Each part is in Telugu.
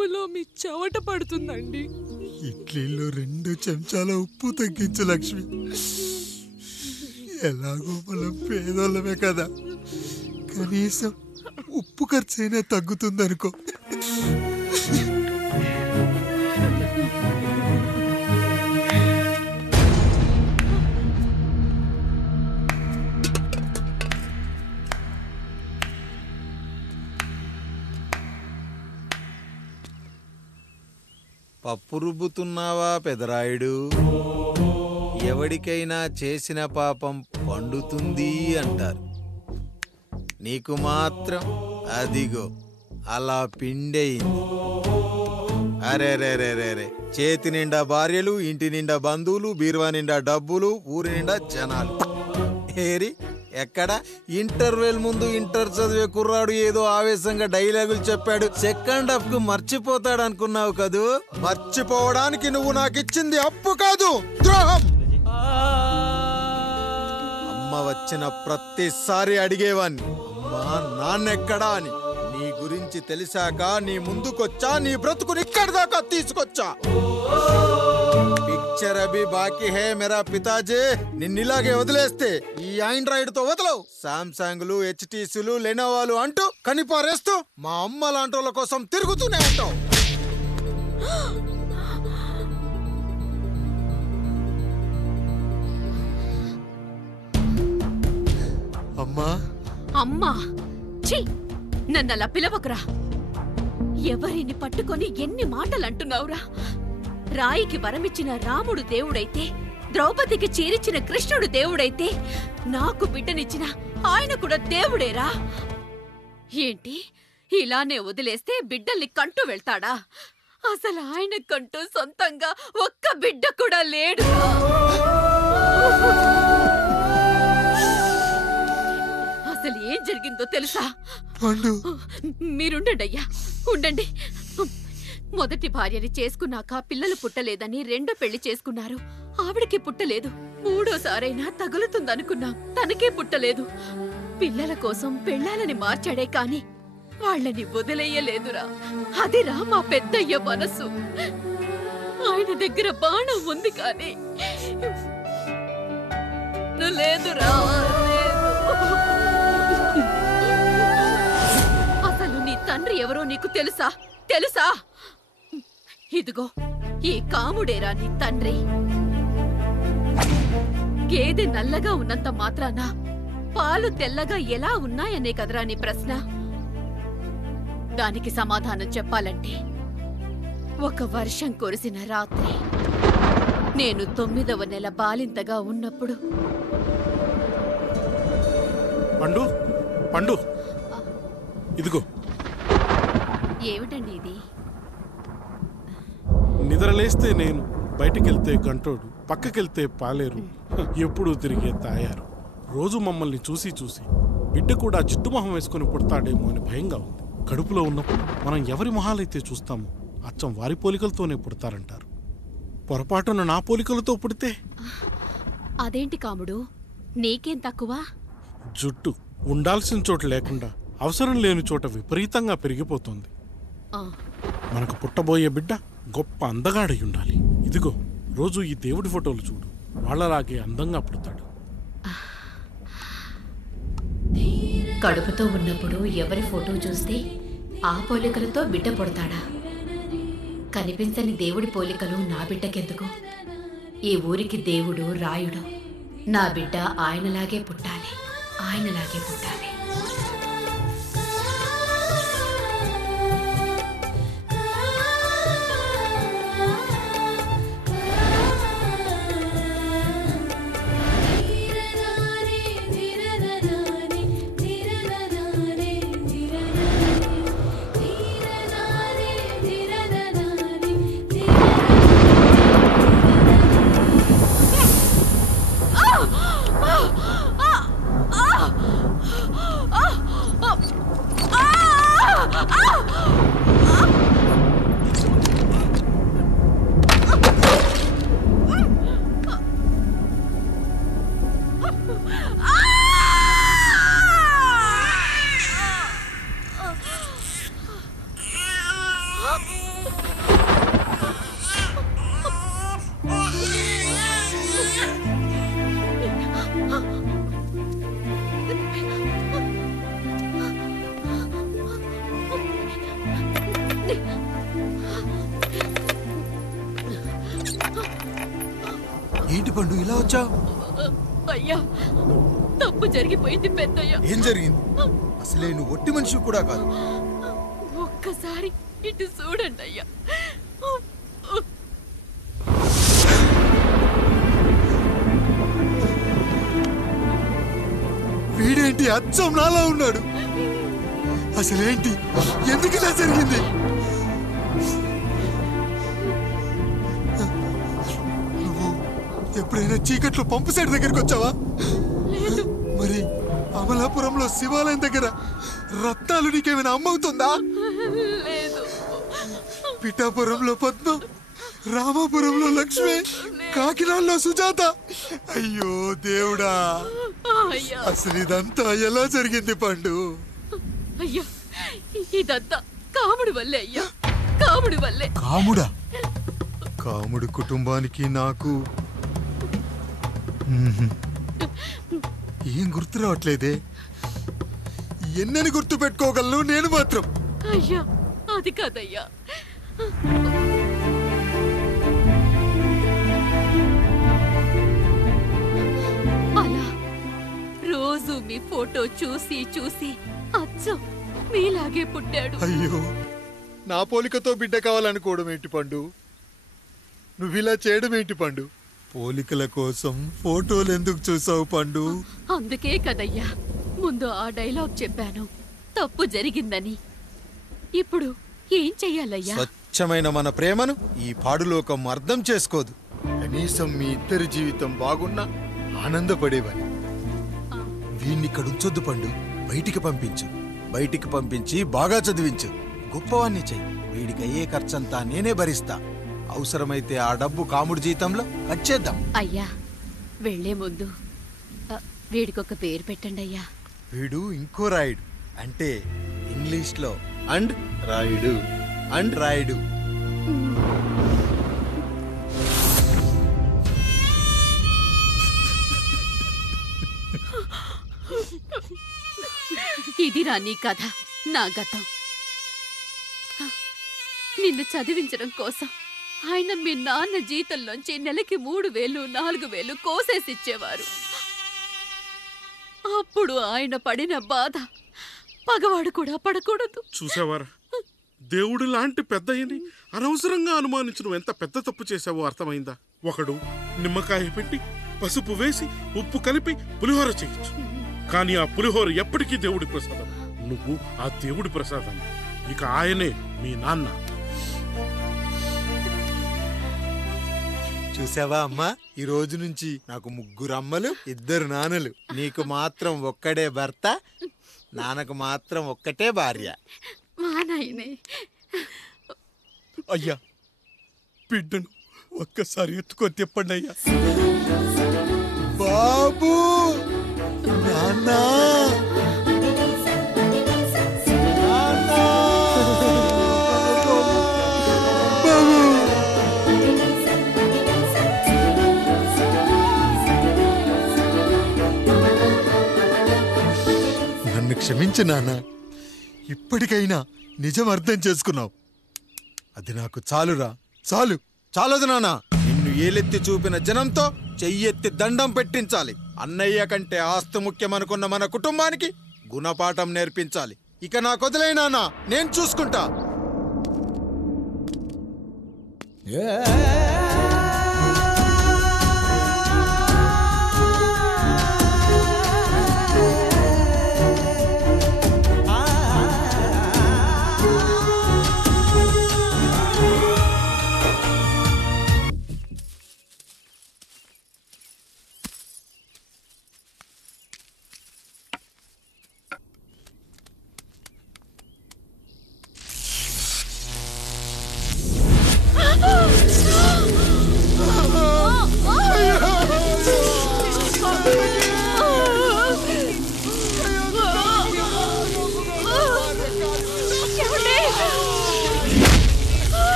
ఉప్పులో మీ చెవట పడుతుందండి. ఇడ్లీలో 2 చెంచాల ఉప్పు తగ్గించు లక్ష్మి. ఎలాగో మనం పేదోళ్ళమే కదా, కనీసం ఉప్పు ఖర్చైనా తగ్గుతుందనుకో. పప్పు రుబ్బుతున్నావా పెదరాయుడు? ఎవడికైనా చేసిన పాపం పండుతుంది అంటారు, నీకు మాత్రం అదిగో అలా పిండయింది. అరే రే రే రే రే, చేతి నిండా భార్యలు, ఇంటి నిండా బంధువులు, బీరువా నిండా డబ్బులు, ఊరి నిండా జనాలు. ఏరి ఎక్కడ? ఇంటర్వెల్ ముందు ఇంటర్ చదివే కుర్రాడు ఏదో ఆవేశంగా డైలాగులు చెప్పాడు, సెకండ్ హాఫ్ కు మర్చిపోతాడు అనుకున్నావు కదూ? మర్చిపోవడానికి నువ్వు నాకు ఇచ్చింది అప్పు కాదు, ద్రోహం. అమ్మ వచ్చిన ప్రతిసారి అడిగేవాన్ని, అమ్మా నాన్నెక్కడా అని. నీ గురించి తెలిసాక నీ ముందుకొచ్చా, నీ బ్రతుకుని ఇక్కడి దాకా తీసుకొచ్చా. పిక్చర్ అభి బాకీ హే మేరా పితాజీ. నిన్నిలాగే వదిలేస్తే ఈ ఆండ్రాయిడ్ తో వదలవు. సామ్సంగ్లు, హెచ్టీసీలు, లెనోవాలు అంటూ కనిపారేస్తూ మా అమ్మ లాంటోళ్ళ కోసం తిరుగుతూనే ఉంటావు. అమ్మా అమ్మా, ఛీ, నన్నలా పిలవకురా. ఎవరిని పట్టుకొని ఎన్ని మాటలు అంటున్నావురా? రాయికి వరమిచ్చిన రాముడు దేవుడైతే, ద్రౌపదికి చీరిచ్చిన కృష్ణుడు దేవుడైతే, నాకు బిడ్డనిచ్చిన ఆయన కూడా దేవుడేరా. ఏంటి ఇలానే వదిలేస్తే బిడ్డల్ని కంటూ వెళ్తాడా? అసలు ఆయన కంటూ సొంతంగా ఒక్క బిడ్డ కూడా లేడు. అసలు ఏం జరిగిందో తెలుసా? మీరుండండి అయ్యా, ఉండండి. మొదటి భార్యని చేసుకున్నాక పిల్లలు పుట్టలేదని రెండో పెళ్లి చేసుకున్నారు. ఆవిడకి పుట్టలేదు. మూడోసారైనా తగులుతుందనుకున్నాం, తనకే పుట్టలేదు. పిల్లల కోసం పెళ్ళాలని మార్చాడే కాని వాళ్ళని వదిలేయలేదురా. అదిరా మా పెద్దయ్య మనసు. ఆయన దగ్గర బాణం ఉంది కానీ లేదురా, లేదు. అసలు నీ తండ్రి ఎవరో నీకు తెలుసా? తెలుసా? ఇదిగో ఈ కాముడేరా నీ తండ్రి. గేదె నల్లగా ఉన్నంత మాత్రాన పాలు తెల్లగా ఎలా ఉన్నాయనే కదరా నీ ప్రశ్న. దానికి సమాధానం చెప్పాలంటే, ఒక వర్షం కురిసిన రాత్రి నేను 9వ నెల బాలింతగా ఉన్నప్పుడు. పండు పండు, ఇదిగో. ఏమిటండి ఇది? నిద్రలేస్తే నేను, బయటికెళ్తే గంటోడు, పక్కకెళ్తే పాలేరు, ఎప్పుడూ తిరిగే తాయారు. రోజు మమ్మల్ని చూసి చూసి బిడ్డ కూడా జిడ్డుమొహం వేసుకుని పుడతాడేమో అని భయంగా ఉంది. కడుపులో ఉన్నప్పుడు మనం ఎవరి మొహాలైతే చూస్తామో అచ్చం వారి పోలికలతోనే పుడతారంటారు. పొరపాటున నా పోలికలతో పుడితే? అదేంటి కాముడు, నీకేం తక్కువ? జుట్టు ఉండాల్సిన చోట లేకుండా అవసరం లేని చోట విపరీతంగా పెరిగిపోతుంది. మనకు పుట్టబోయే బిడ్డ గొప్ప అందగాడై ఉండాలి. ఇదిగో రోజు ఈ దేవుడి ఫోటోలు చూడు, వాళ్ళలాగే అందంగా పుడతాడు. కడుపుతో ఉన్నప్పుడు ఎవరి ఫోటో చూస్తే ఆ పోలికలతో బిడ్డ పుడతాడా? కనిపించని దేవుడి పోలికలు నా బిడ్డకెందుకు? ఈ ఊరికి దేవుడు రాయుడు. నా బిడ్డ ఆయనలాగే పుట్టాలి, ఆయనలాగే పుట్టాలి. ఏంటి పండు ఇలా వచ్చావు? అయ్యా, తప్పు జరిగిపోయింది పెద్దయ్య. ఏం జరిగింది? అసలే నువ్వు ఒట్టి మనిషి కూడా కాదు. ఒక్కసారి ఇటు చూడండి అయ్యా. వీడేంటి అచ్చం నాలా ఉన్నాడు? అసలేంటి, ఎందుకు ఇలా జరిగింది? నువ్వు ఎప్పుడైనా చీకట్లో పంపు సైడ్ దగ్గరికి వచ్చావా? మరి అమలాపురంలో శివాలయం దగ్గర రత్నాలు నీకేమైనా అమ్మవుతుందా? లేదు. పిఠాపురంలో పద్మ, రామాపురంలో లక్ష్మి, కాకినాడలో సుజాత. అయ్యో దేవుడా, అయ్యా అసలు ఇదంతా ఎలా జరిగింది పండు? అయ్యా, ఇదంతా కాముడి వల్లే అయ్యా, కాముడి వల్లే. కాముడా? కాముడు కుటుంబానికి నాకు ఏం గుర్తు రావట్లేదే. ఎన్నని గుర్తు పెట్టుకోగలను నేను మాత్రం? అయ్యా, అది కాదయ్యా. అలా రోజు మీ ఫోటో చూసి చూసి అచ్చం మీలాగే పుట్టాడు. అయ్యో, నా పోలికతో బిడ్డ కావాలనుకోవడం ఏంటి పండు? నువ్విలా చేయడం ఏంటి పండు? పోలికల కోసం ఫోటోలు ఎందుకు చూసావు పండు? అందుకే కదయ్యా ముందు ఆ డైలాగ్ చెప్పాను, తప్పు జరిగిందని. ఇప్పుడు ఏం చెయ్యాలయ్యా? స్వచ్ఛమైన మన ప్రేమను ఈ పాడులోకం అర్థం చేసుకోదు. కనీసం మీ ఇద్దరి జీవితం బాగున్నా ఆనందపడేవని. వీణ్ణి ఇక్కడ ఉంచొద్దు పండు, బయటికి పంపించు. బయటికి పంపించి బాగా చదివించు, గొప్పవాణ్ణి చెయ్యి. వీడికి అయ్యే ఖర్చంతా నేనే భరిస్తా. అవసరమైతే ఆ డబ్బు కాముడి జీతంలో కట్ చేద్దాం. అయ్యా, వెళ్లే ముందు వీడికొక పేరు పెట్టండి అయ్యా. వీడు ఇంకో రాయుడు, అంటే ఇంగ్లీష్ లో అండ్ రాయుడు, అండ్ రాయుడు. ఇది రా నీ కథ, నా గతం. నిన్ను చదివించడం కోసం ఆయన మీ నాన్న జీతంలోంచి నెలకి 3,000, 4,000 కోసేసిచ్చేవారు. అప్పుడు ఆయన పడిన బాధ పగవాడు కూడా పడకూడదు. చూసావారా, దేవుడు లాంటి పెద్దయ్యని అనవసరంగా అనుమానించు ఎంత పెద్ద తప్పు చేశావో అర్థమైందా? ఒకడు నిమ్మకాయ పెట్టి పసుపు వేసి ఉప్పు కలిపి పులిహోర చేయొచ్చు, కానీ ఆ పులిహోర ఎప్పటికీ దేవుడి ప్రసాదం. నువ్వు ఆ దేవుడి ప్రసాదం, ఇక ఆయనే మీ నాన్న. చూసావా అమ్మా, ఈ రోజు నుంచి నాకు 3 అమ్మలు, 2 నాన్నలు. నీకు మాత్రం ఒక్కడే భర్త, నాన్నకు మాత్రం ఒక్కటే భార్య. మా నాయనే. అయ్యా, బిడ్డను ఒక్కసారి ఎత్తుకొని తిప్పండి అయ్యా. బాబు, నాన్నా, నన్ను క్షమించు నాన్న. ఇప్పటికైనా నిజం అర్థం చేసుకున్నావు. అది నాకు చాలురా, చాలు. చాలదు నాన్న, నిన్ను ఏలెత్తి చూపిన జనంతో చెయ్యెత్తి దండం పెట్టించాలి. అన్నయ్య కంటే ఆస్తి ముఖ్యమనుకున్న మన కుటుంబానికి గుణపాఠం నేర్పించాలి. ఇక నాకు వదిలే నాన్న, నేను చూసుకుంటా.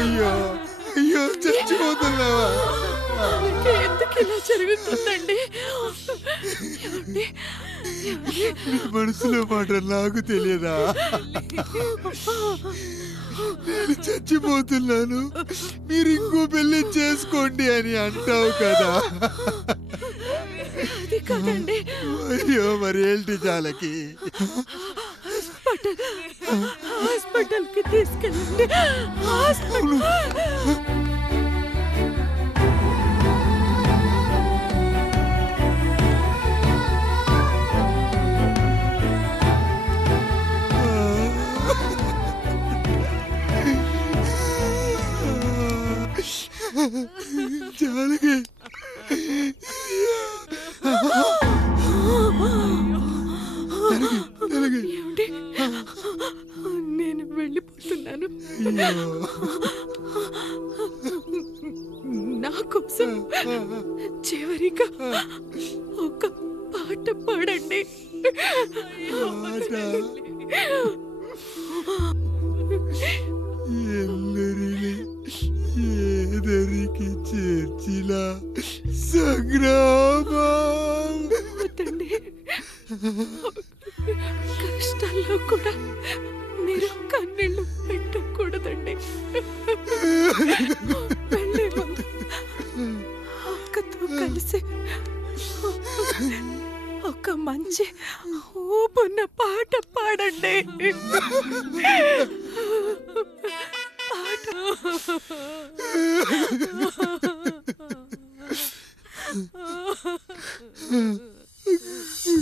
అయ్యో అయ్యో, చచ్చిపోతున్నావా? ఎందుకు ఇలా జరుగుతుందండి? నీ మనసులో మాట నాకు తెలియదా? నేను చచ్చిపోతున్నాను, మీరు ఇంకో పెళ్లి చేసుకోండి అని అంటావు కదా. అది కాదండి. అయ్యో మరి ఏంటి జానకి? హాస్పిటల్కి తీసుకెళ్ళండి. హాస్పిటల్. జానకి ఏమండి? నేను వెళ్ళిపోతున్నాను. నా కోసం చివరిగా ఒక పాట పాడండి. ಎಲ್ಲರಿಲಿ ఏదరికి చేర్చిన సంగ్రామ. వద్దండి. కష్టాల్లో కూడా మీరు కన్నీళ్ళు పెట్టకూడదండి. వెళ్ళే ముందు అక్కతో కలిసి ఒక మంచి ఊపున్న పాట పాడండి. పాట.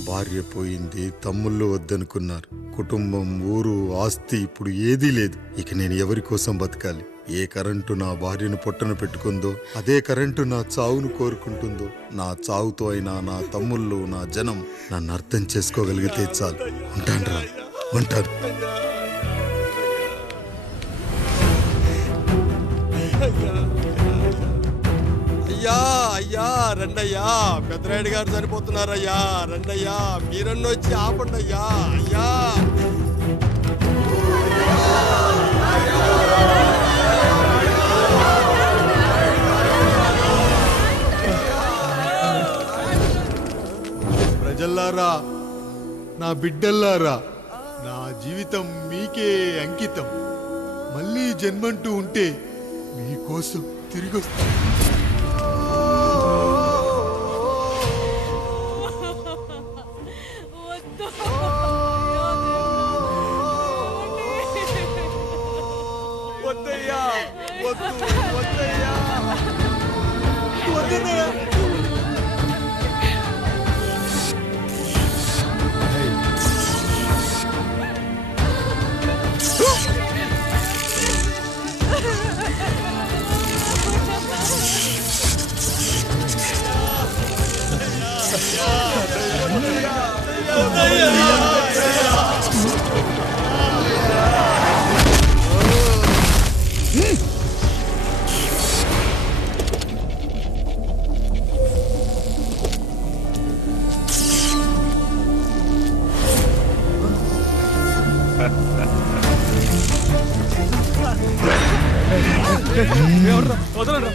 భార్య పోయింది, తమ్ముళ్ళు వద్దనుకున్నారు, కుటుంబం, ఊరు, ఆస్తి ఇప్పుడు ఏదీ లేదు. ఇక నేను ఎవరి కోసం బతకాలి? ఏ కరెంటు నా భార్యను పొట్టను పెట్టుకుందో అదే కరెంటు నా చావును కోరుకుంటుందో. నా చావుతో అయినా నా తమ్ముళ్ళు, నా జనం నన్ను అర్థం చేసుకోగలిగితే చాలు. ఉంటాను, ఉంటాను. అయ్యా అయ్యా రండయ్యా, పెద్దరాయుడు గారు చనిపోతున్నారయ్యా, రండయ్యా, మీరన్న వచ్చి ఆపండి అయ్యా. అయ్యా ప్రజల్లారా, నా బిడ్డల్లారా, నా జీవితం మీకే అంకితం. మళ్ళీ జన్మంటూ ఉంటే మీకోసం తిరిగి వస్తాను. వద్దయ్యా, వద్దు, వద్దయ్యా, వద్దయ్యా. వదలరా.